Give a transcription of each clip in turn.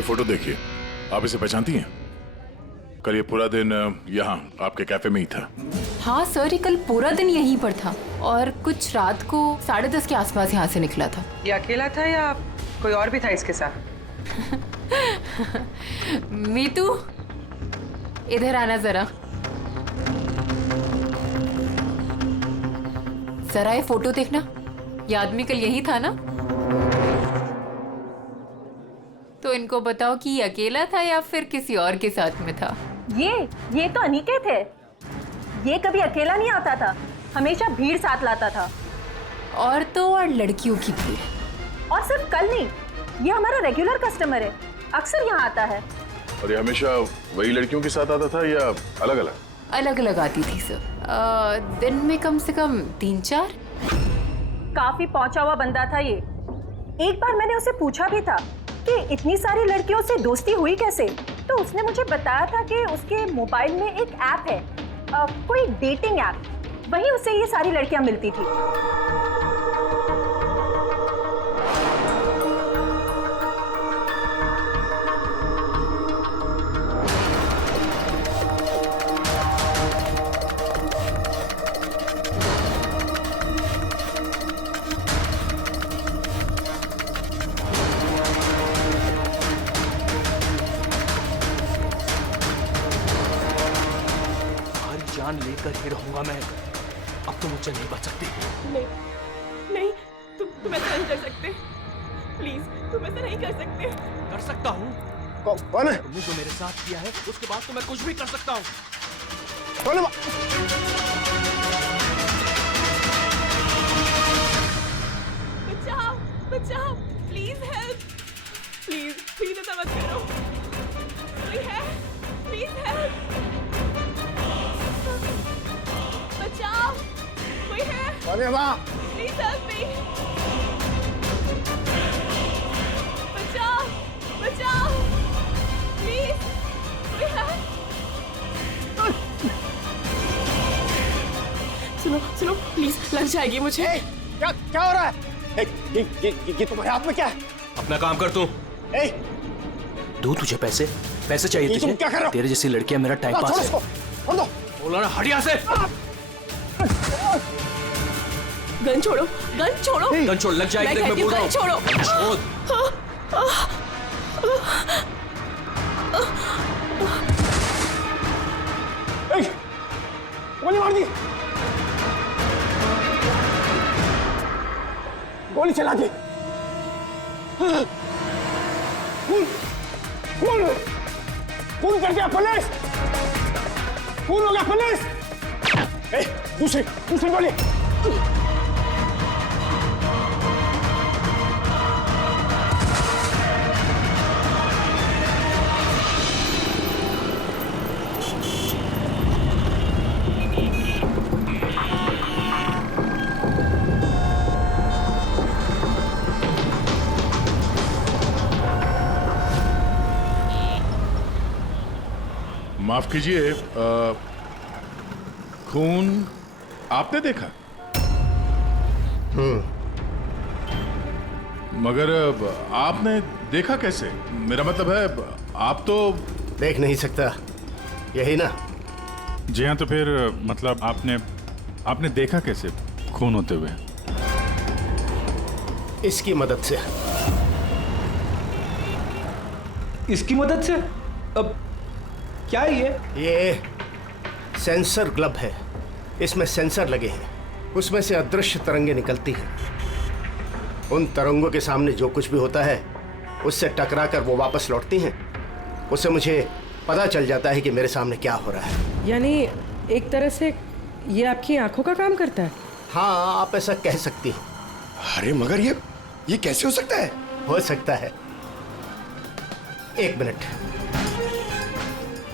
ये फोटो देखिए, आप इसे पहचानती हैं? कल ये पूरा दिन यहाँ आपके कैफे में ही था। हाँ सर, ये कल पूरा दिन यहीं पर था और कुछ रात को 10:30 के आसपास यहाँ से निकला था। ये अकेला था या कोई और भी था इसके साथ? मीतू, इधर आना जरा। जरा ये फोटो देखना, ये आदमी कल यही था ना? तो इनको बताओ कि ये अकेला था या फिर किसी और के साथ में था। ये तो अनिकेत है। ये कभी अकेला नहीं आता था, हमेशा भीड़ साथ लाता था। औरतों और लड़कियों की भीड़। और सिर्फ कल नहीं, ये हमारा रेगुलर कस्टमर है, अक्सर यहाँ आता है। और ये हमेशा वही लड़कियों के साथ आता था या अलग अलग? अलग अलग आती थी सर। दिन में कम से कम 3-4। काफी पहुंचा हुआ बंदा था ये। एक बार मैंने उसे पूछा भी था कि इतनी सारी लड़कियों से दोस्ती हुई कैसे, तो उसने मुझे बताया था कि उसके मोबाइल में एक ऐप है, कोई डेटिंग ऐप, वहीं उसे ये सारी लड़कियां मिलती थी। लेकर ही रहूंगा मैं। अब तो मुझसे नहीं बच सकती। नहीं, तुम ऐसा नहीं कर सकते। प्लीज, तुम ऐसा नहीं कर सकते। कर सकता हूँ। कौन है? तुमने जो मेरे साथ किया है, उसके बाद तो मैं कुछ भी कर सकता हूँ। कौन है? बचाओ, बचाओ, प्लीज हेल्प, प्लीज ऐसा मत करो। कोई है? प्लीज हेल्प, बचाओ, कोई है? कौन है वहाँ? प्लीज हेल्प मी, बचाओ, बचाओ, प्लीज, कोई है? सुनो, प्लीज, लग जाएगी मुझे। क्या हो रहा है? ये तुम्हारे हाथ में क्या है? अपना काम कर तू। दो तुझे पैसे चाहिए तुझे? तुम क्या कर रहे हो? तेरे जैसी लड़कियां मेरा टाइम पास है। बोला ना, हट यहाँ से। गन छोड़ो, गन छोड़ो। गन छोड़, लग जाएगी। मैं बोल रहा हूँ, छोड़ो। गोली मार दी, गोली चला दी। खून कर दिया पुलिस, खून हो गया पुलिस। दूसरी गोली। माफ कीजिए, खून आपने देखा? मगर आपने देखा कैसे? मेरा मतलब है, आप तो देख नहीं सकता, यही ना? जी हाँ, तो फिर मतलब आपने देखा कैसे खून होते हुए? इसकी मदद से। इसकी मदद से? अब क्या है ये सेंसर ग्लब है, इसमें सेंसर लगे हैं, उसमें से अदृश्य तरंगें निकलती हैं। उन तरंगों के सामने जो कुछ भी होता है, उससे टकराकर वो वापस लौटती हैं। उससे मुझे पता चल जाता है कि मेरे सामने क्या हो रहा है। यानी एक तरह से ये आपकी आंखों का काम करता है? हाँ, आप ऐसा कह सकती हैं। अरे मगर ये कैसे हो सकता है? हो सकता है। एक मिनट,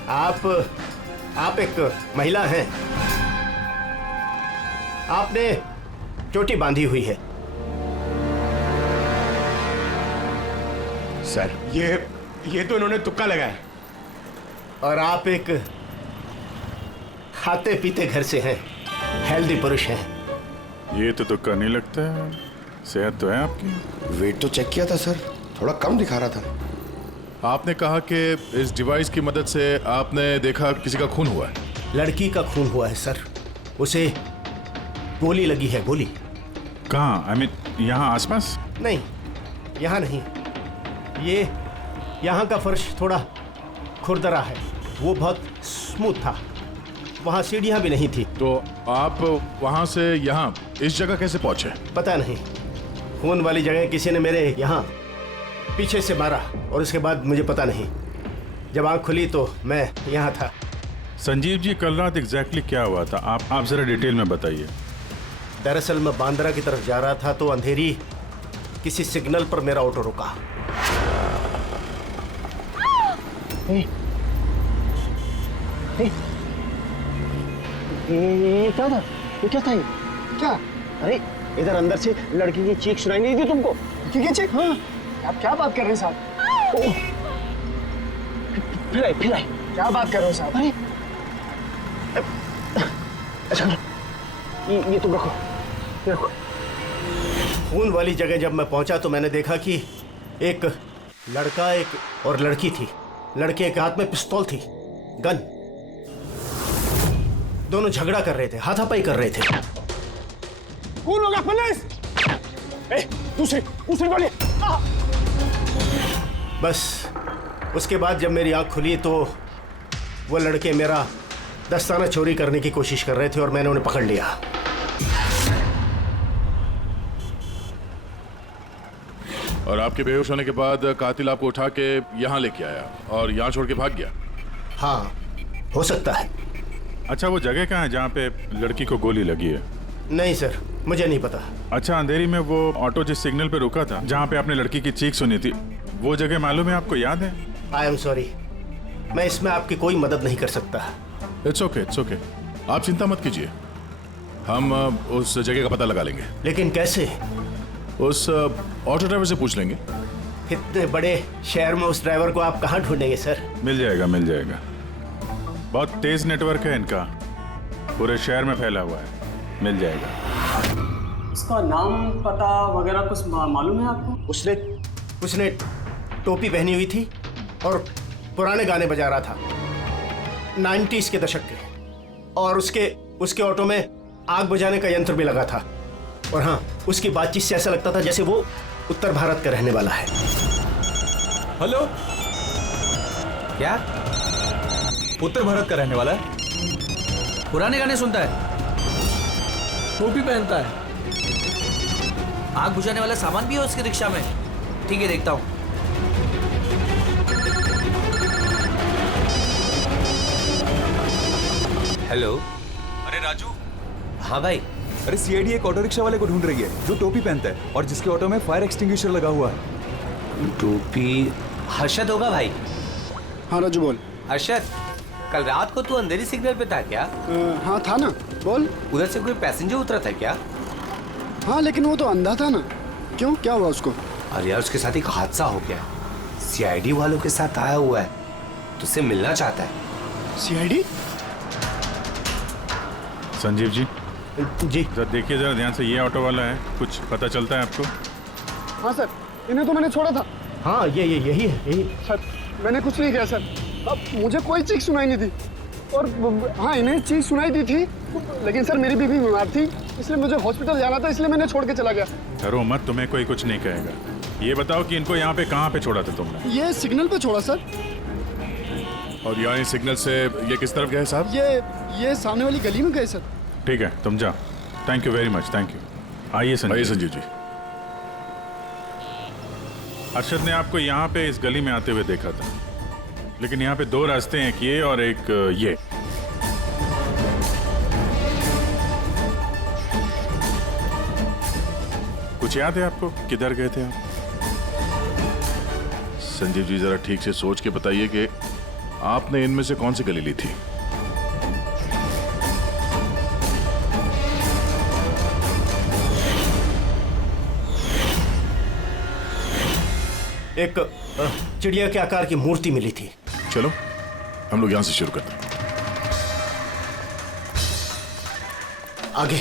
आप एक महिला हैं, आपने चोटी बांधी हुई है। सर, ये तो इन्होंने तुक्का लगाया। और आप एक खाते पीते घर से हैं, हेल्दी पुरुष हैं। ये तो तुक्का नहीं लगता है, सेहत तो है आपकी। वेट तो चेक किया था सर, थोड़ा कम दिखा रहा था। आपने कहा कि इस डिवाइस की मदद से आपने देखा किसी का खून हुआ है। लड़की का खून हुआ है सर। उसे गोली लगी है, गोली। कहाँ? आई मीन यहाँ आसपास? नहीं, यहाँ नहीं। ये यहाँ का फर्श थोड़ा खुरदरा है, वो बहुत स्मूथ था। वहाँ सीढ़ियाँ भी नहीं थी। तो आप वहाँ से यहाँ इस जगह कैसे पहुँचे? पता नहीं, खून वाली जगह किसी ने मेरे यहाँ पीछे से मारा और उसके बाद मुझे पता नहीं। जब आँख खुली तो मैं यहाँ था। संजीव जी, कल रात एग्जैक्टली क्या हुआ था? आप जरा डिटेल में बताइए। दरअसल मैं बांद्रा की तरफ जा रहा था तो अंधेरी किसी सिग्नल पर मेरा ऑटो रुका। ये क्या था? ये क्या था? ये क्या? अरे इधर अंदर से लड़की की चीख सुनाई नहीं दी तुमको? लड़की की चीख? हाँ। आप क्या बात कर रहे हैं साहब? फिर आए। क्या बात कर रहे हो साहब? अरे अच्छा, ये तुम रखो। खून वाली जगह जब मैं पहुंचा तो मैंने देखा कि एक लड़का एक और लड़की थी। लड़के के हाथ में पिस्तौल थी, गन। दोनों झगड़ा कर रहे थे, हाथापाई कर रहे थे। कौन होगा? पुलिस! दूसरी गोली। बस उसके बाद जब मेरी आंख खुली तो वो लड़के मेरा दस्ताना चोरी करने की कोशिश कर रहे थे और मैंने उन्हें पकड़ लिया। और आपके बेहोश होने के बाद कातिल आपको उठा के यहाँ लेके आया और यहाँ छोड़ के भाग गया? हाँ, हो सकता है। अच्छा, वो जगह कहाँ है जहाँ पे लड़की को गोली लगी है? नहीं सर, मुझे नहीं पता। अच्छा, अंधेरी में वो ऑटो जिस सिग्नल पे रुका था, जहाँ पे आपने लड़की की चीख सुनी थी, वो जगह मालूम है आपको? याद है? आई एम सॉरी, मैं इसमें आपकी कोई मदद नहीं कर सकता। It's okay. आप चिंता मत कीजिए, हम उस जगह का पता लगा लेंगे। लेकिन कैसे? उस ऑटो ड्राइवर से पूछ लेंगे। इतने बड़े शहर में उस ड्राइवर को आप कहाँ ढूंढेंगे सर? मिल जाएगा। बहुत तेज नेटवर्क है इनका, पूरे शहर में फैला हुआ है। मिल जाएगा। इसका नाम पता वगैरह कुछ मालूम है आपको? उसने टोपी पहनी हुई थी और पुराने गाने बजा रहा था, 90s के दशक के। और उसके ऑटो में आग बुझाने का यंत्र भी लगा था। और हाँ, उसकी बातचीत से ऐसा लगता था जैसे वो उत्तर भारत का रहने वाला है। हेलो, क्या उत्तर भारत का रहने वाला है? पुराने गाने सुनता है, टोपी पहनता है, आग बुझाने वाला सामान भी है उसके रिक्शा में। ठीक है, देखता हूँ। हेलो। अरे राजू। हाँ भाई। अरे सीआईडी एक ऑटो रिक्शा वाले को ढूंढ रही है जो टोपी पहनता है और जिसके ऑटो में फायर एक्सटिंग्विशर लगा हुआ है। टोपी हर्षद होगा भाई। हाँ राजू बोल। हर्षद, कल रात को तू अंधेरी सिग्नल पे था क्या? हाँ था ना, बोल। उधर से कोई पैसेंजर उतरा था क्या? हाँ, लेकिन वो तो अंधा था ना। क्यों, क्या हुआ उसको? अरे यार, उसके साथ एक हादसा हो गया। सीआईडी वालों के साथ आया हुआ है, तुझसे मिलना चाहता है। सीआईडी? संजीव जी जी जरा देखिए, जरा ध्यान से। ये ऑटो वाला है, कुछ पता चलता है आपको? हाँ सर, इन्हें तो मैंने छोड़ा था। हाँ, यही है। सर मैंने कुछ नहीं किया सर। अब मुझे कोई चीख सुनाई नहीं थी। और हाँ, इन्हें चीख सुनाई दी थी, लेकिन सर मेरी बीवी बीमार थी, इसलिए मुझे हॉस्पिटल जाना था, इसलिए मैंने छोड़ के चला गया। डरो मत, तुम्हें कोई कुछ नहीं कहेगा। ये बताओ कि इनको यहाँ पे कहाँ पे छोड़ा था तुमने? ये सिग्नल पे छोड़ा सर। और यहाँ सिग्नल से ये किस तरफ गए साहब? ये सामने वाली गली में गए सर। ठीक है, तुम जाओ। Thank you very much, thank you. आइए संजीव जी। अरशद ने आपको यहाँ पे इस गली में आते हुए देखा था, लेकिन यहाँ पे दो रास्ते हैं, एक ये और एक ये। कुछ याद है आपको किधर गए थे आप? संजीव जी, जरा ठीक से सोच के बताइए कि आपने इनमें से कौन सी गली ली थी? एक चिड़िया के आकार की मूर्ति मिली थी। चलो हम लोग यहां से शुरू करते हैं। आगे।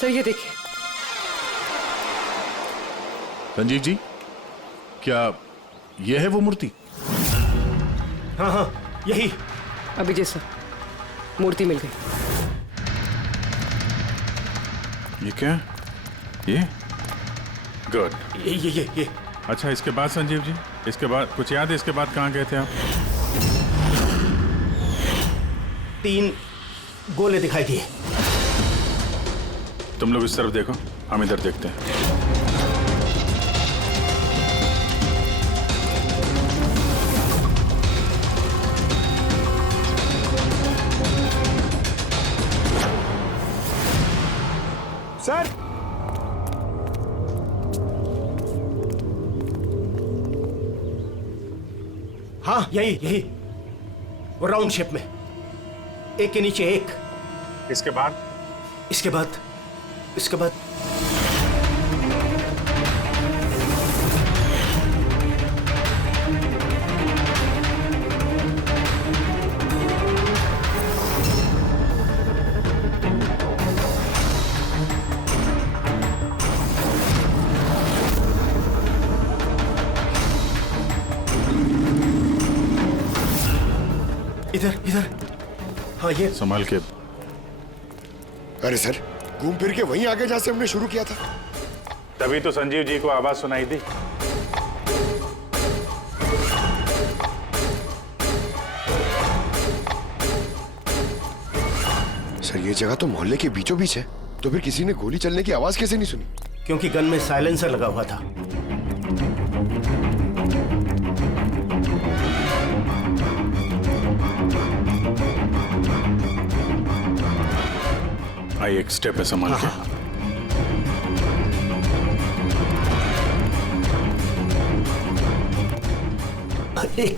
सर ये देखिए, संजीव जी, क्या यह है वो मूर्ति? हाँ हाँ, यही। अभिजीत सर, मूर्ति मिल गई। ये क्या? ये गुड। ये अच्छा, इसके बाद संजीव जी, इसके बाद कुछ याद है? इसके बाद कहाँ गए थे आप? 3 गोले दिखाई दिए। तुम लोग इस तरफ देखो, हम इधर देखते हैं। सर, हाँ यही वो राउंड शेप में, एक के नीचे एक। इसके बाद? इसके बाद इधर। हाँ, ये संभाल के। अरे सर, घूम फिर के वहीं आगे जहां से हमने शुरू किया था। तभी तो संजीव जी को आवाज सुनाई दी। सर, ये जगह तो मोहल्ले के बीचों बीच है, तो फिर किसी ने गोली चलने की आवाज कैसे नहीं सुनी? क्योंकि गन में साइलेंसर लगा हुआ था। आई, एक स्टेप है, संभाल के। एक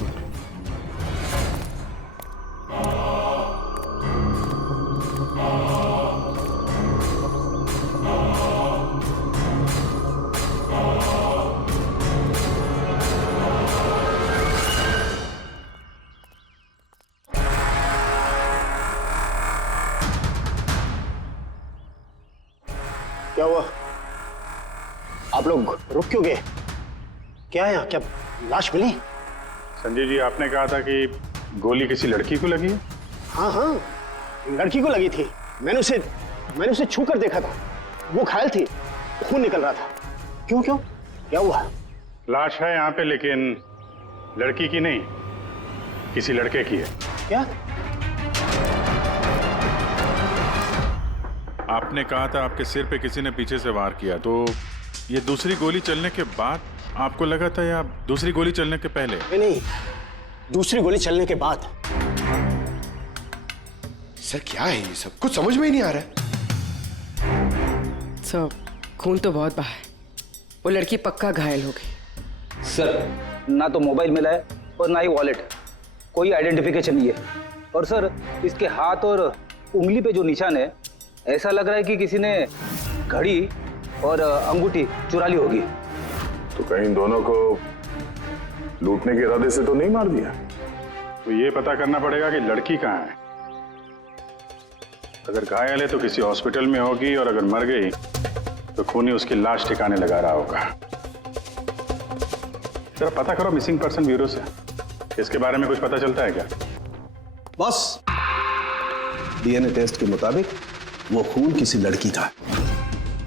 क्या हुआ? आप लोग रुक क्यों गए? क्या है यहाँ? क्या लाश मिली? संजीव जी, आपने कहा था कि गोली किसी लड़की को लगी है। हाँ, लड़की को लगी थी। मैंने उसे छू कर देखा था। वो घायल थी, खून निकल रहा था। क्यों क्या हुआ? लाश है यहाँ पे, लेकिन लड़की की नहीं, किसी लड़के की है। क्या? आपने कहा था आपके सिर पे किसी ने पीछे से वार किया, तो ये दूसरी गोली चलने के बाद आपको लगा था या दूसरी गोली चलने के पहले? नहीं, दूसरी गोली चलने के बाद। सर, क्या है ये सब? कुछ समझ में ही नहीं आ रहा है। सर, खून तो बहुत बहा है। वो लड़की पक्का घायल हो गई। सर, ना तो मोबाइल मिला है और ना ही वॉलेट। कोई आइडेंटिफिकेशन नहीं है। और सर, इसके हाथ और उंगली पे जो निशान है, ऐसा लग रहा है कि किसी ने घड़ी और अंगूठी चुरा ली होगी। तो कहीं दोनों को लूटने के इरादे से तो नहीं मार दिया? तो ये पता करना पड़ेगा कि लड़की कहाँ है। अगर घायल है तो किसी हॉस्पिटल में होगी, और अगर मर गई तो खूनी उसकी लाश ठिकाने लगा रहा होगा। जरा पता करो मिसिंग पर्सन ब्यूरो से, इसके बारे में कुछ पता चलता है क्या? बस, डीएनए टेस्ट के मुताबिक वो खून किसी लड़की का।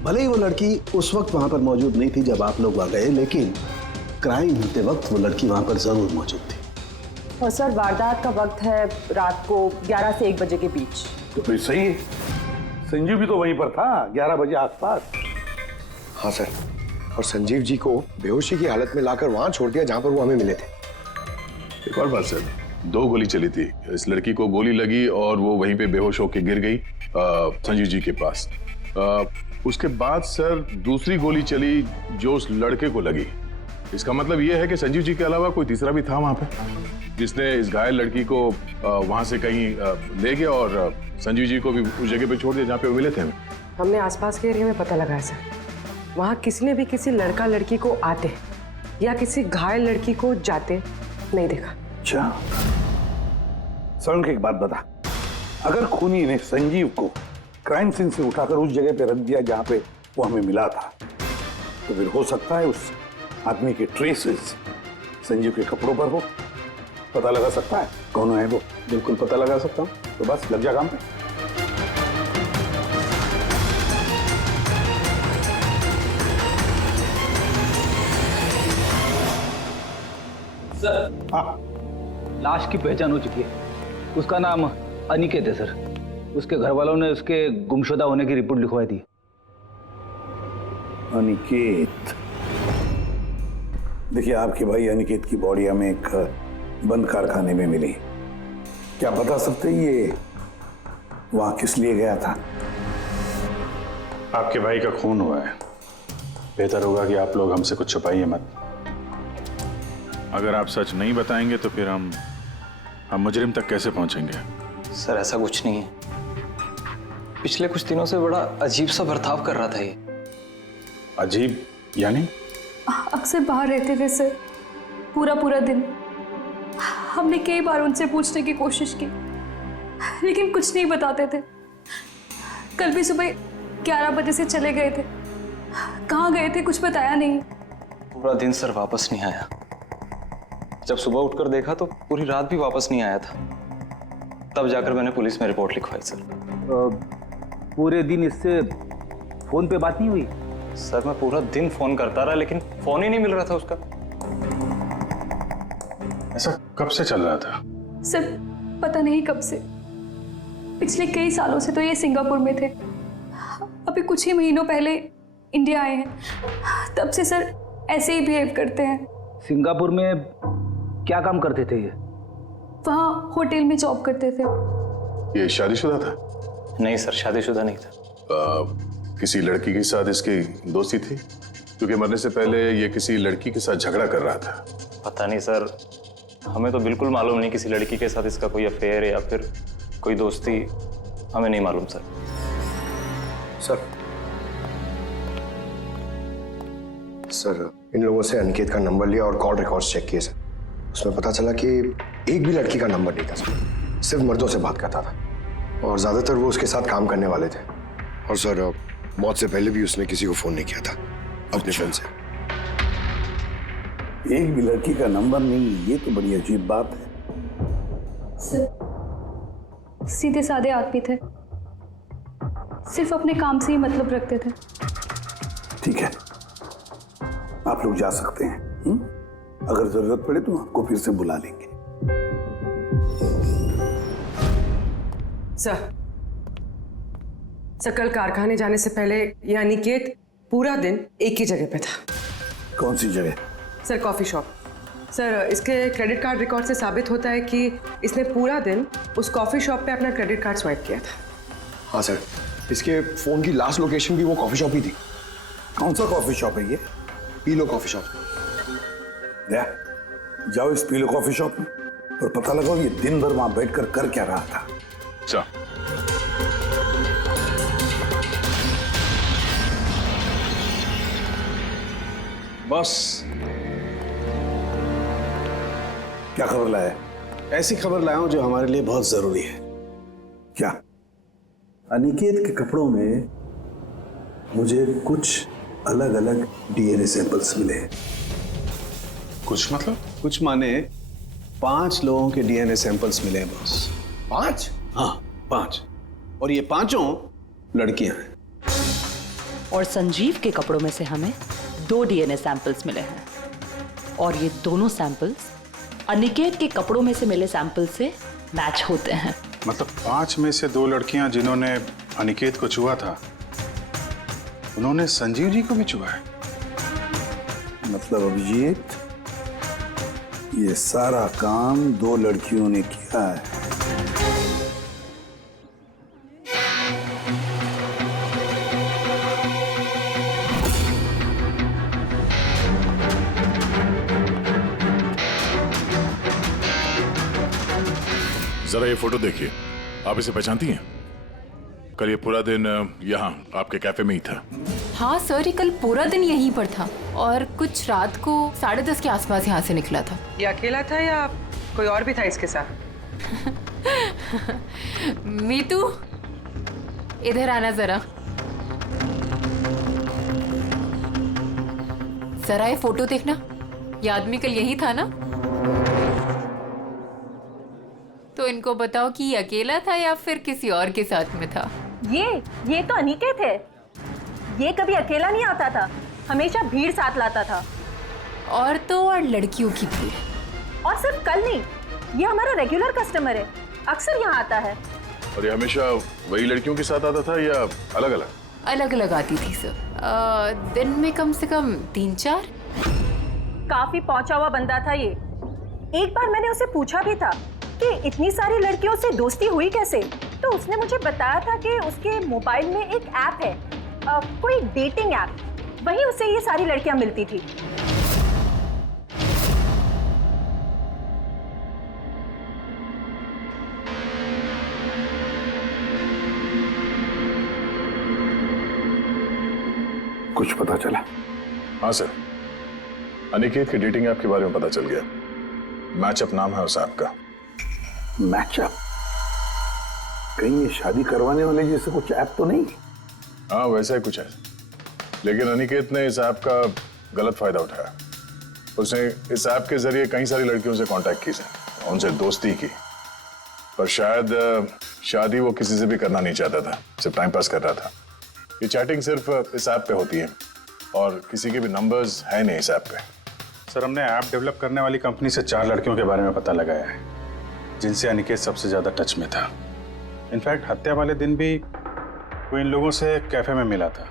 भले ही वो लड़की उस वक्त वहां पर मौजूद नहीं थी जब आप लोग वहां गए, लेकिन क्राइम होते वक्त वो लड़की वहां पर जरूर मौजूद थी। और सर, वारदात का वक्त है रात को 11 से 1 बजे के बीच। तो फिर सही है, संजीव भी तो वहीं पर था 11 बजे आसपास। हाँ सर, और संजीव जी को बेहोशी की हालत में लाकर वहां छोड़ दिया जहां पर वो हमें मिले थे। एक और बात सर, 2 गोली चली थी। इस लड़की को गोली लगी और वो वहीं पे बेहोश होकर गिर गई संजीव जी के पास। उसके बाद सर दूसरी गोली चली जो उस लड़के को लगी। इसका मतलब ये है कि संजीव जी के अलावा कोई तीसरा भी था वहां पे, जिसने इस घायल लड़की को वहां से कहीं ले गया और संजीव जी को भी उस जगह पे छोड़ दिया जहाँ पे वो मिले थे। हमने आसपास के एरिया में पता लगाया सर, वहाँ किसी ने भी किसी लड़का लड़की को आते या किसी घायल लड़की को जाते नहीं देखा। अच्छा, सर, एक बात बता, अगर खूनी ने संजीव को क्राइम सीन से उठाकर उस जगह पे रख दिया जहाँ पे वो हमें मिला था, तो फिर हो सकता है उस आदमी के ट्रेसेस संजीव के कपड़ों पर हो, पता लगा सकता है कौन है वो? बिल्कुल पता लगा सकता हूँ, तो बस लग जा काम पे। सर, लाश की पहचान हो चुकी है। उसका नाम अनिकेत है सर। उसके घर वालों ने उसके गुमशुदा होने की रिपोर्ट लिखवाई थी। अनिकेत, देखिए आपके भाई अनिकेत की बॉडी हमें एक बंद कारखाने में मिली। क्या बता सकते हैं ये वहां किस लिए गया था? आपके भाई का खून हुआ है, बेहतर होगा कि आप लोग हमसे कुछ छुपाइए मत। अगर आप सच नहीं बताएंगे तो फिर हम मुजरिम तक कैसे पहुंचेंगे? सर ऐसा कुछ नहीं है। पिछले कुछ दिनों से बड़ा अजीब सा बर्ताव कर रहा था ये। अजीब यानी? अक्सर बाहर रहते थे सर, पूरा दिन। हमने कई बार उनसे पूछने की कोशिश की, लेकिन कुछ नहीं बताते थे। कल भी सुबह 11 बजे से चले गए थे। कहाँ गए थे कुछ बताया नहीं। पूरा दिन सर वापस नहीं आया। जब सुबह उठकर देखा तो पूरी रात भी वापस नहीं आया था। तब जाकर मैंने पुलिस में रिपोर्ट लिखवाई सर। पूरे दिन इससे फोन पे बात नहीं हुई? सर मैं पूरा दिन फोन करता रहा, लेकिन फोन ही नहीं मिल रहा था उसका। ऐसा कब से चल रहा था? सर पता नहीं कब से। पिछले कई सालों से तो ये सिंगापुर में थे। अभी कुछ ही महीनों पहले इंडिया आए हैं। तब से सर ऐसे ही बिहेव करते हैं। सिंगापुर में क्या काम करते थे ये? वहाँ होटल में जॉब करते थे। ये शादीशुदा था? नहीं सर, शादीशुदा नहीं था। किसी लड़की के साथ इसकी दोस्ती थी? क्योंकि मरने से पहले ये किसी लड़की के साथ झगड़ा कर रहा था। पता नहीं सर, हमें तो बिल्कुल मालूम नहीं किसी लड़की के साथ इसका कोई अफेयर या फिर कोई दोस्ती, हमें नहीं मालूम सर। सर इन लोगों से अनिकेत का नंबर लिया और कॉल रिकॉर्ड्स चेक किए सर। उसमें पता चला कि एक भी लड़की का नंबर नहीं था सर, सिर्फ मर्दों से बात करता था और ज्यादातर वो उसके साथ काम करने वाले थे। और सर मौत से पहले भी उसने किसी को फोन नहीं किया था अपने फोन से। एक भी लड़की का नंबर नहीं, ये तो बड़ी अजीब बात है। सर सीधे साधे आदमी थे, सिर्फ अपने काम से ही मतलब रखते थे। ठीक है, आप लोग जा सकते हैं। अगर जरूरत पड़े तो आपको फिर से बुला लेंगे। सर कल कारखाने जाने से पहले ये अनिकेत पूरा दिन एक ही जगह पे था। कौन सी जगह? Sir coffee shop. सर इसके क्रेडिट कार्ड रिकॉर्ड से साबित होता है कि इसने पूरा दिन उस कॉफी शॉप पे अपना क्रेडिट कार्ड स्वाइप किया था। हाँ सर, इसके फोन की लास्ट लोकेशन भी वो कॉफी शॉप ही थी। कौन सा कॉफी शॉप है ये? पीलो कॉफी शॉप। जाओ इस पीलो कॉफी शॉप में और पता लगाओ ये दिन भर वहां बैठकर कर क्या रहा था। अच्छा। बॉस, क्या खबर लाया? ऐसी खबर लाया हूं जो हमारे लिए बहुत जरूरी है। क्या? अनिकेत के कपड़ों में मुझे कुछ अलग अलग डीएनए सैंपल्स मिले हैं। कुछ मतलब? कुछ माने 5 लोगों के डीएनए सैंपल्स मिले हैं बॉस। 5? हाँ 5, और ये 5 लड़कियां हैं। और संजीव के कपड़ों में से हमें 2 डीएनए सैंपल्स मिले हैं और ये दोनों सैंपल्स अनिकेत के कपड़ों में से मिले सैंपल से मैच होते हैं। मतलब 5 में से 2 लड़कियां जिन्होंने अनिकेत को छुआ था, उन्होंने संजीव जी को भी छुआ है। मतलब अभिजीत, ये सारा काम 2 लड़कियों ने किया है। जरा ये फोटो देखिए, आप इसे पहचानती हैं? कल ये पूरा दिन यहाँ आपके कैफे में ही था। हाँ सर, ये कल पूरा दिन यहीं पर था और कुछ रात को 10:30 के आसपास यहाँ से निकला था। ये अकेला था या कोई और भी था इसके साथ? मीतू, इधर आना जरा। जरा ये फोटो देखना, ये आदमी कल यही था ना? तो इनको बताओ कि ये अकेला था या फिर किसी और के साथ में था। ये तो अनिकेत है। ये कभी अकेला नहीं आता था, हमेशा भीड़ साथ लाता था। औरतों और लड़कियों की भीड़। और सिर्फ कल नहीं, ये हमारा रेगुलर कस्टमर है, अक्सर यहाँ आता है। और ये हमेशा वही लड़कियों के साथ आता था या अलग अलग? अलग अलग आती थी सर। दिन में कम से कम 3-4। काफी पहुंचा हुआ बंदा था ये। एक बार मैंने उसे पूछा भी था कि इतनी सारी लड़कियों से दोस्ती हुई कैसे, तो उसने मुझे बताया था कि उसके मोबाइल में एक ऐप है, कोई डेटिंग ऐप, वहीं उसे ये सारी लड़कियां मिलती थी। कुछ पता चला? हाँ सर, अनिकेत के डेटिंग ऐप के बारे में पता चल गया। मैचअप नाम है उस ऐप का। मैचअप? कहीं ये शादी करवाने वाले जैसे कुछ ऐप तो नहीं? हाँ वैसा ही कुछ है, लेकिन अनिकेत ने इस ऐप का गलत फायदा उठाया। उसने इस ऐप के जरिए कई सारी लड़कियों से कांटेक्ट की, उनसे दोस्ती की, पर शायद शादी वो किसी से भी करना नहीं चाहता था, सिर्फ टाइम पास कर रहा था। ये चैटिंग सिर्फ इस ऐप पे होती है और किसी के भी नंबर्स है नहीं इस ऐप पे। सर, हमने ऐप डेवलप करने वाली कंपनी से 4 लड़कियों के बारे में पता लगाया है जिनसे अनिकेत सबसे ज्यादा टच में था। इनफैक्ट हत्या वाले दिन भी वो इन लोगों से कैफे में मिला था।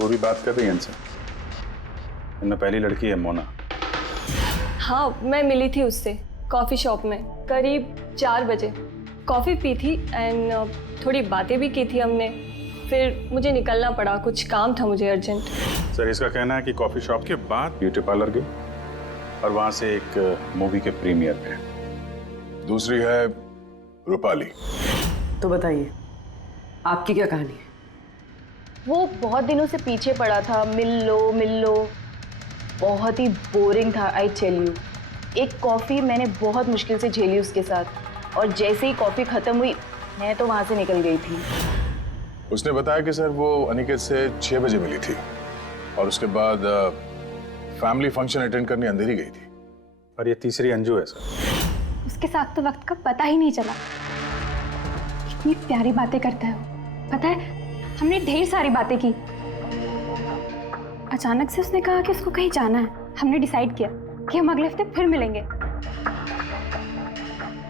वो भी बात कर रही है इनसे। इनमें पहली लड़की है मोना। हाँ, मैं मिली थी उससे कॉफ़ी शॉप में करीब 4 बजे। कॉफ़ी पी थी एंड थोड़ी बातें भी की थी हमने। फिर मुझे निकलना पड़ा, कुछ काम था मुझे अर्जेंट। सर, इसका कहना है कि कॉफ़ी शॉप के बाद ब्यूटी पार्लर गई और वहाँ से एक मूवी के प्रीमियर पे। दूसरी है रूपाली। तो बताइए, आपकी क्या कहानी है? वो बहुत दिनों से पीछे पड़ा था, मिल लो। बहुत ही बोरिंग था, आई टेल यू। एक कॉफ़ी मैंने बहुत मुश्किल से झेली उसके साथ, और जैसे ही कॉफ़ी ख़त्म हुई मैं तो वहाँ से निकल गई थी। उसने बताया कि सर वो अनिकेत से 6 बजे मिली थी और उसके बाद फैमिली फंक्शन अटेंड करने अंधेरी गई थी। और ये तीसरी अंजू है सर। उसके साथ तो वक्त का पता ही नहीं चला। कितनी प्यारी बातें करता है वो, पता है हमने ढेर सारी बातें की। अचानक से उसने कहा कि उसको कहीं जाना है। हमने डिसाइड किया कि हम अगले हफ्ते फिर मिलेंगे,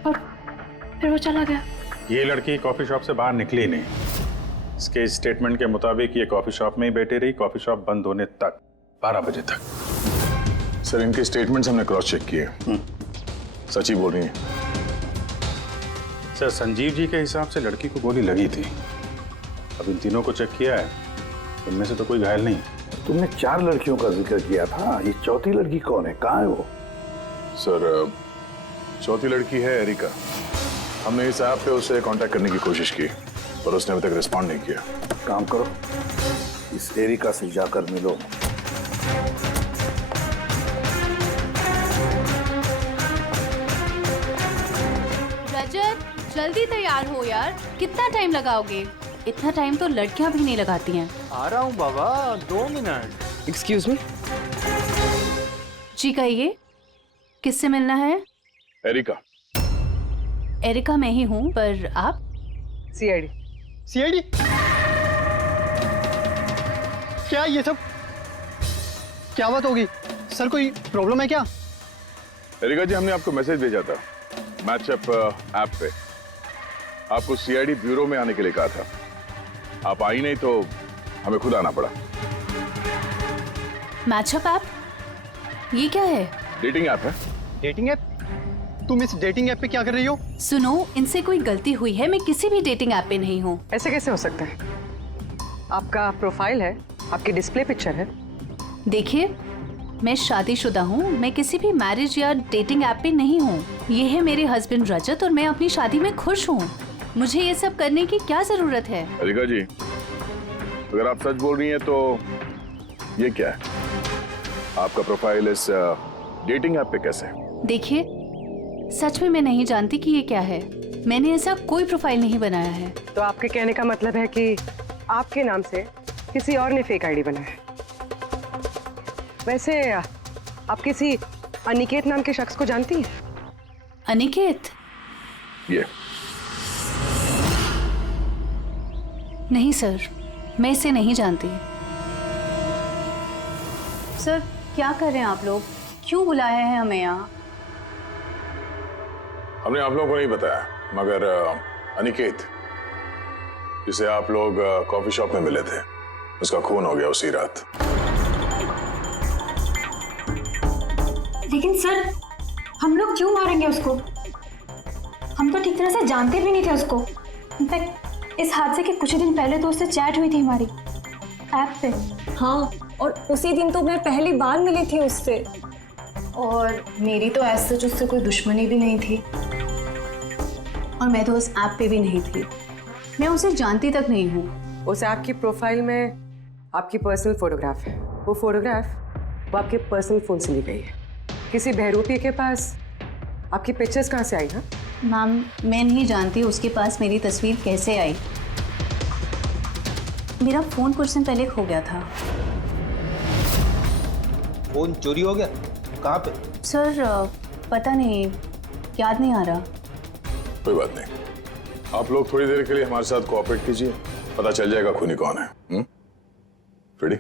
और फिर वो चला गया। ये लड़की कॉफ़ी शॉप से बाहर निकली नहीं। इसके स्टेटमेंट के मुताबिक ये कॉफ़ी शॉप में ही बैठी रही, कॉफ़ी शॉप बंद होने तक, 12 बजे तक। सर, इनके स्टेटमेंट्स हमने क्रॉस चेक किए, सच ही बोल रही हैं। सर, संजीव जी के हिसाब से लड़की को गोली लगी थी। अब इन तीनों को चेक किया है, उनमें से तो कोई घायल नहीं। तुमने 4 लड़कियों का जिक्र किया था, ये चौथी लड़की कौन है, कहाँ है वो? सर, चौथी लड़की है एरिका। हमने इस ऐप पे उससे कांटेक्ट करने की कोशिश की पर उसने अभी तक रिस्पॉन्ड नहीं किया। काम करो, इस एरिका से जाकर मिलो। रजत, जल्दी तैयार हो यार, कितना टाइम लगाओगे? इतना टाइम तो लड़कियां भी नहीं लगाती हैं। आ रहा हूँ बाबा, 2 मिनट। Excuse me. जी कहिए, किससे मिलना है? एरिका। एरिका मैं ही हूँ, पर आप? सीआईडी। सीआईडी? क्या ये सब? क्या बात होगी सर, कोई प्रॉब्लम है क्या? एरिका जी, हमने आपको मैसेज भेजा था मैचअप ऐप पे। आपको सीआईडी ब्यूरो में आने के लिए कहा था। आप आई नहीं तो हमें खुद आना पड़ा। Matchup app? ये क्या है? डेटिंग ऐप है। Dating app? तुम इस डेटिंग ऐप पे क्या कर रही हो? सुनो, इनसे कोई गलती हुई है, मैं किसी भी डेटिंग ऐप पे नहीं हूँ। ऐसे कैसे हो सकता है? आपका प्रोफाइल है, आपकी डिस्प्ले पिक्चर है। देखिए, मैं शादीशुदा हूँ, मैं किसी भी मैरिज या डेटिंग ऐप पे नहीं हूँ। ये है मेरे हस्बैंड रजत और मैं अपनी शादी में खुश हूँ। मुझे ये सब करने की क्या जरूरत है? एरिका जी, अगर आप सच बोल रही हैं तो ये क्या है? आपका प्रोफाइल इस डेटिंग ऐप पे कैसे? देखिए, सच में मैं नहीं जानती कि ये क्या है। मैंने ऐसा कोई प्रोफाइल नहीं बनाया है। तो आपके कहने का मतलब है कि आपके नाम से किसी और ने फेक आईडी बनाया है? वैसे आप किसी अनिकेत नाम के शख्स को जानती हैं? अनिकेत? ये नहीं सर, मैं इसे नहीं जानती। सर क्या कर रहे हैं आप लोग? क्यों बुलाए हैं हमें यहाँ? हमने आप लोगों को नहीं बताया, मगर अनिकेत जिसे आप लोग कॉफी शॉप में मिले थे, उसका खून हो गया उसी रात। लेकिन सर, हम लोग क्यों मारेंगे उसको? हम तो ठीक तरह से जानते भी नहीं थे उसको। इनफैक्ट इस हादसे के कुछ दिन पहले तो उससे चैट हुई थी हमारी ऐप पे। हाँ, और उसी दिन तो मैं पहली बार मिली थी उससे। और मेरी तो ऐसे सच उससे कोई दुश्मनी भी नहीं थी, और मैं तो उस ऐप पे भी नहीं थी। मैं उसे जानती तक नहीं हूँ। उस ऐप की प्रोफाइल में आपकी पर्सनल फोटोग्राफ है। वो फोटोग्राफ वो आपके पर्सनल फोन से ली गई है। किसी बहरूपी के पास आपकी पिक्चर्स कहाँ से आई? ना मैम, मैं नहीं जानती उसके पास मेरी तस्वीर कैसे आई। मेरा फोन कुछ दिन पहले खो गया था। फोन चोरी हो गया? कहाँ पे? सर पता नहीं, याद नहीं आ रहा। कोई बात नहीं, आप लोग थोड़ी देर के लिए हमारे साथ कोऑपरेट कीजिए, पता चल जाएगा खूनी कौन है। रेडी?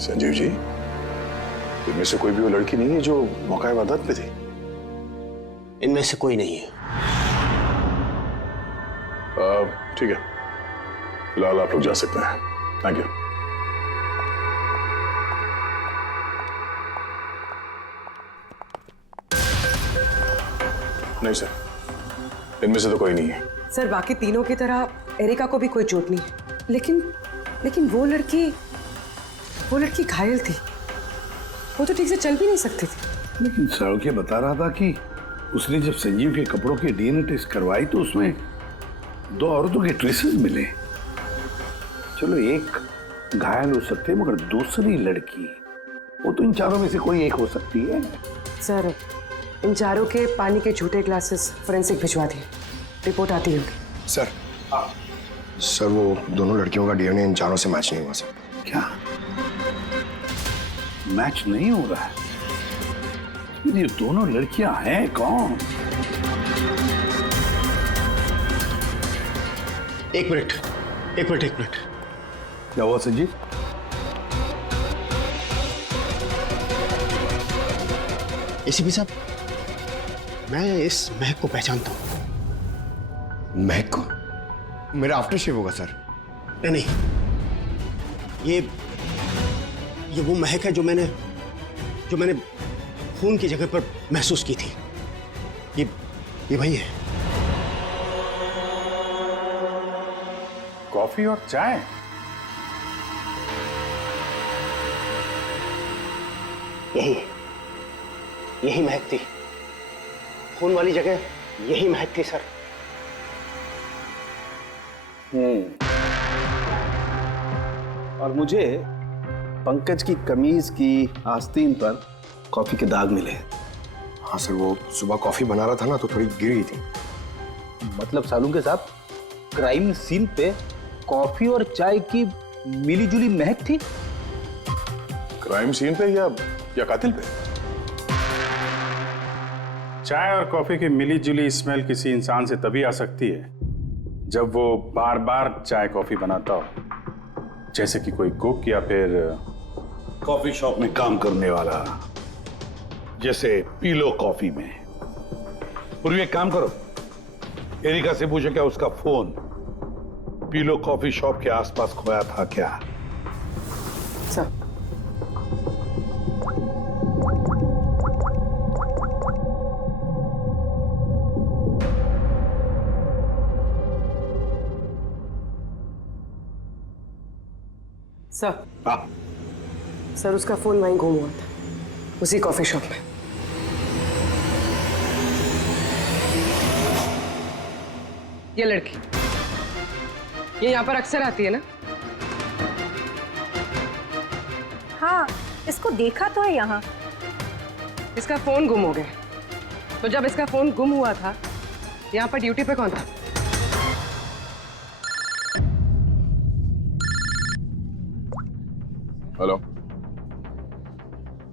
संजीव जी, इनमें से कोई भी वो लड़की नहीं है जो मौका वारदात पे थी? इनमें से कोई नहीं है। ठीक है, फिलहाल आप लोग जा सकते हैं। Thank you. नहीं सर, इनमें से तो कोई नहीं है। सर, बाकी तीनों की तरह एरिका को भी कोई चोट नहीं है, लेकिन वो लड़की घायल थी। वो तो ठीक से चल भी नहीं सकती थी। लेकिन सरोखे बता रहा था कि उसने जब संजीव के कपड़ों के डीएनए टेस्ट करवाई तो उसमें 2 औरतों के ट्रेसेस मिले। चलो एक घायल हो सकते हैं, मगर दूसरी लड़की, वो तो इन चारों में से कोई एक हो सकती है। सर, इन चारों के पानी के झूठे ग्लासेस फोरेंसिक भिजवा दिए, रिपोर्ट आती होगी। सर वो दोनों लड़कियों का डीएनए इन चारों से मैच नहीं हुआ सर। क्या मैच नहीं हो रहा है? ये दोनों लड़कियां हैं कौन? एक मिनट। क्या हुआ संजीव? एसीपी साहब, मैं इस महक को पहचानता हूं। महक को? मेरा आफ्टर शेव होगा सर। नहीं, ये वो महक है जो मैंने खून की जगह पर महसूस की थी। ये वही है। कॉफी और चाय? यही महक थी। खून वाली जगह यही महक थी सर। और मुझे पंकज की कमीज की आस्तीन पर कॉफी के दाग मिले। हाँ सर, वो सुबह कॉफी बना रहा था ना, तो थोड़ी गिर गई थी। मतलब सालू के साथ क्राइम सीन पे कॉफी और चाय की मिलीजुली महक थी। क्राइम सीन पे या कातिल पे? चाय और कॉफी की मिली जुली स्मेल किसी इंसान से तभी आ सकती है जब वो बार बार चाय कॉफी बनाता हो, जैसे कि कोई कुक या फिर कॉफी शॉप में काम करने वाला, जैसे पीलो कॉफी में। पूर्वी एक काम करो, एरिका से पूछो क्या उसका फोन पीलो कॉफी शॉप के आसपास खोया था क्या? सर सर सर उसका फोन वहीं गुम हुआ था, उसी कॉफी शॉप में। ये लड़की ये यहाँ पर अक्सर आती है ना? हाँ, इसको देखा तो है यहाँ। इसका फोन गुम हो गया, तो जब इसका फोन गुम हुआ था यहाँ पर ड्यूटी पे कौन था? हेलो।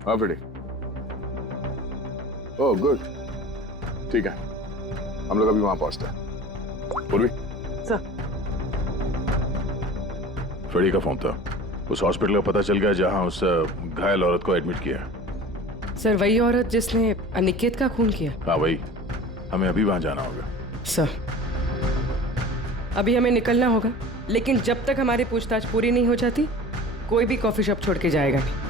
हाँ फ्रेडी। ओह गुड, ठीक है, हम लोग अभी वहां पहुंचते हैं। पूर्वी सर। फ्रेडी का फोन था, उस हॉस्पिटल का पता चल गया जहां उस घायल औरत को एडमिट किया। सर वही औरत जिसने अनिकेत का खून किया? हाँ वही, हमें अभी वहां जाना होगा। सर अभी हमें निकलना होगा, लेकिन जब तक हमारी पूछताछ पूरी नहीं हो जाती कोई भी कॉफी शॉप छोड़ के जाएगा नहीं।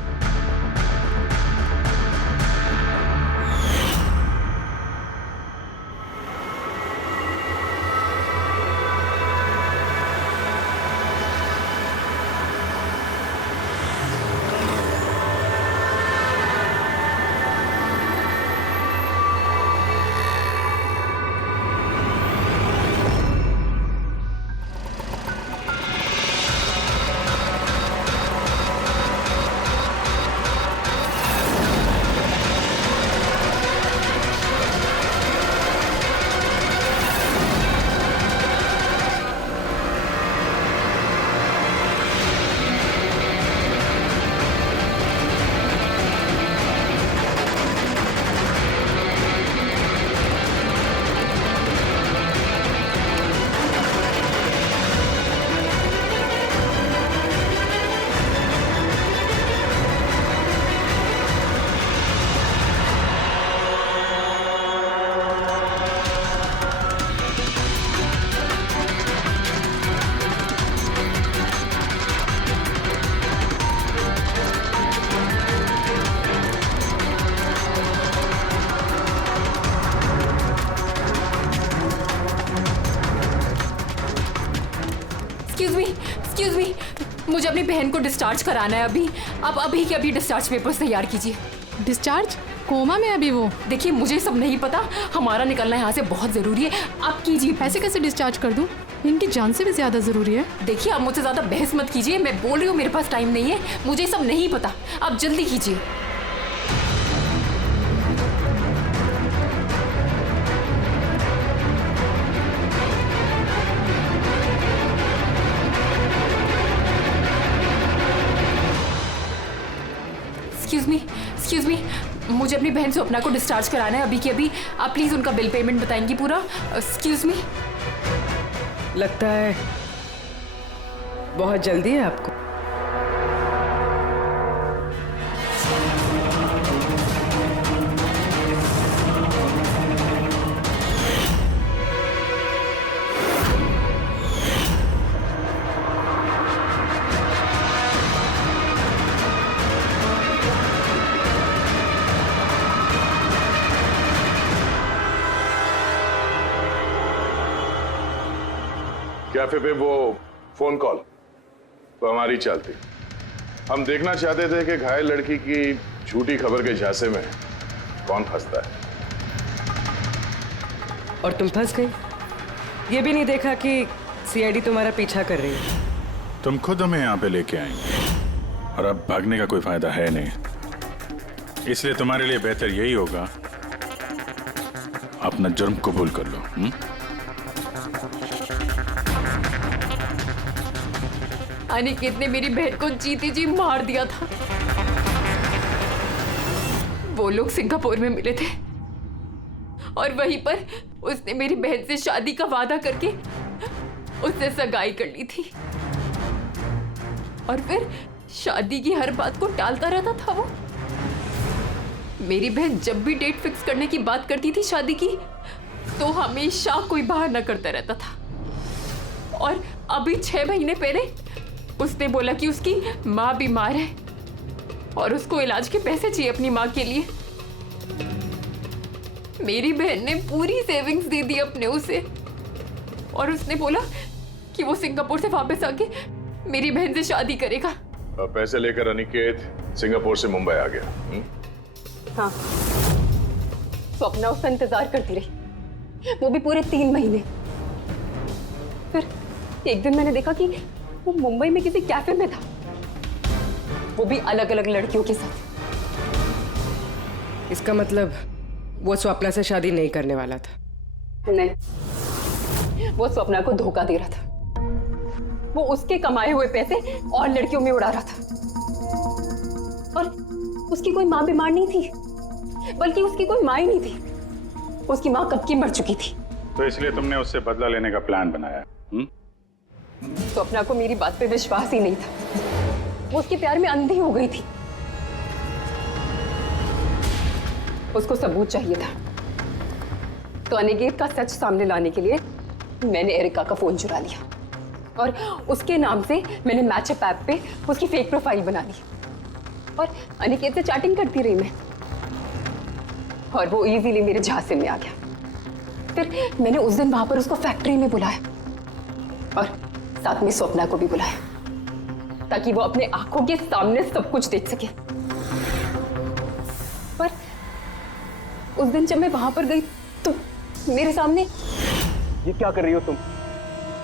एक्सक्यूज मी, मुझे अपनी बहन को डिस्चार्ज कराना है अभी। आप अभी के अभी डिस्चार्ज पेपर्स तैयार कीजिए। डिस्चार्ज? कोमा में अभी वो? देखिए मुझे सब नहीं पता, हमारा निकलना यहाँ से बहुत जरूरी है, आप कीजिए। ऐसे कैसे डिस्चार्ज कर दूं? इनकी जान से भी ज्यादा जरूरी है। देखिए आप मुझसे ज्यादा बहस मत कीजिए, मैं बोल रही हूँ मेरे पास टाइम नहीं है, मुझे सब नहीं पता, आप जल्दी कीजिए। एक्सक्यूज मी, मुझे अपनी बहन स्वप्ना को डिस्चार्ज कराना है अभी के अभी। आप प्लीज उनका बिल पेमेंट बताएंगी पूरा? Excuse me. लगता है बहुत जल्दी है आपको। कैफे पे वो फोन कॉल तो हमारी चलती। हम देखना चाहते थे कि घायल लड़की की झूठी खबर के झांसे में कौन फंसता है। और तुम फंस गई। ये भी नहीं देखा कि सीआईडी तुम्हारा पीछा कर रही है। तुम खुद हमें यहाँ पे लेके आएंगे और अब भागने का कोई फायदा है नहीं, इसलिए तुम्हारे लिए बेहतर यही होगा अपना जुर्म कबूल कर लो। अनिकेत ने मेरी बहन को जीती जी मार दिया था। वो लोग सिंगापुर में मिले थे और वहीं पर उसने मेरी बहन से शादी का वादा करके उससे सगाई कर ली थी और फिर शादी की हर बात को टालता रहता था वो। मेरी बहन जब भी डेट फिक्स करने की बात करती थी शादी की, तो हमेशा कोई बहाना करता रहता था। और अभी 6 महीने पहले उसने बोला कि उसकी माँ बीमार है और उसको इलाज के पैसे चाहिए अपनी माँ के लिए। मेरी बहन ने पूरी सेविंग्स दे दी अपने उसे और उसने बोला कि वो सिंगापुर से वापस आके मेरी बहन से शादी करेगा। पैसे लेकर अनिकेत सिंगापुर से मुंबई आ गया। हाँ, स्वप्ना उसका इंतजार करती रही, वो भी पूरे 3 महीने। फिर एक दिन मैंने देखा कि वो मुंबई में किसी कैफे में था, वो भी अलग अलग लड़कियों के साथ। इसका मतलब वो स्वप्ना से शादी नहीं करने वाला था? नहीं, वो स्वप्ना को धोखा दे रहा था। वो उसके कमाए हुए पैसे और लड़कियों में उड़ा रहा था। और उसकी कोई माँ बीमार नहीं थी, बल्कि उसकी कोई माँ ही नहीं थी। उसकी माँ कब की मर चुकी थी। तो इसलिए तुमने उससे बदला लेने का प्लान बनाया? स्वप्ना को मेरी बात पे विश्वास ही नहीं था। वो उसके प्यार में अंधी हो गई थी। उसको सबूत चाहिए था, तो अनिकेत का सच सामने लाने के लिए मैंने एरिका का फोन चुरा लिया और उसके नाम से मैंने मैचअप ऐप पे उसकी फेक प्रोफाइल बना ली और अनिकेत से चैटिंग करती रही मैं, और वो इजीली मेरे झांसे में आ गया। फिर मैंने उस दिन वहां पर उसको फैक्ट्री में बुलाया और साथ में स्वप्ना को भी बुलाया, ताकि वो अपने आंखों के सामने सब कुछ देख सके। पर उस दिन जब मैं वहां पर गई तो मेरे सामने। ये क्या कर रही हो तुम?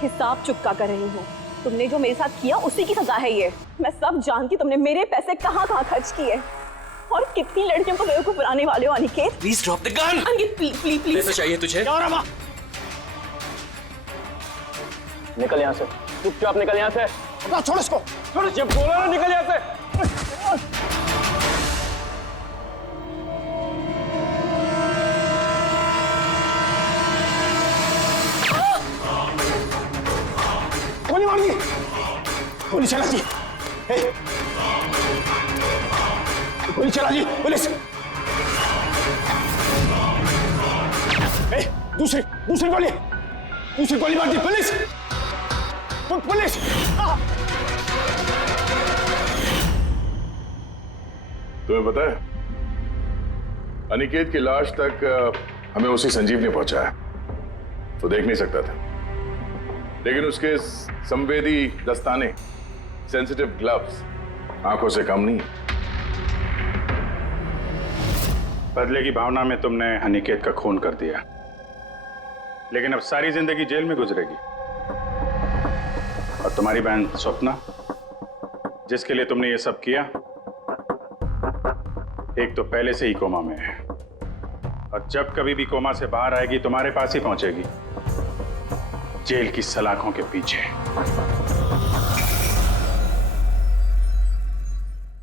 हिसाब चुका कर रही हूँ। तुमने जो मेरे साथ किया उसी की सजा है ये। मैं सब जानती, तुमने मेरे पैसे कहाँ कहाँ खर्च किए और कितनी लड़कियों को बेवकूफ बनाने वाले हो Aniket. Please drop the gun. Aniket please please. पैसा चाहिए तुझे? निकल यहाँ से, चुपचाप निकल यहाँ से। छोड़ इसको, छोड़। जब बोला ना निकल यहाँ से। गोली मार दी, गोली चला दी, गोली चला दी पुलिस। दूसरी गोली मार दी पुलिस, पुलिस। तुम्हें पता है, अनिकेत की लाश तक हमें उसी संजीव ने पहुंचाया। तो देख नहीं सकता था, लेकिन उसके संवेदी दस्ताने, सेंसिटिव ग्लव्स, आंखों से कम नहीं। बदले की भावना में तुमने अनिकेत का खून कर दिया, लेकिन अब सारी जिंदगी जेल में गुजरेगी। और तुम्हारी बहन स्वप्ना, जिसके लिए तुमने ये सब किया, एक तो पहले से ही कोमा में है और जब कभी भी कोमा से बाहर आएगी तुम्हारे पास ही पहुंचेगी, जेल की सलाखों के पीछे।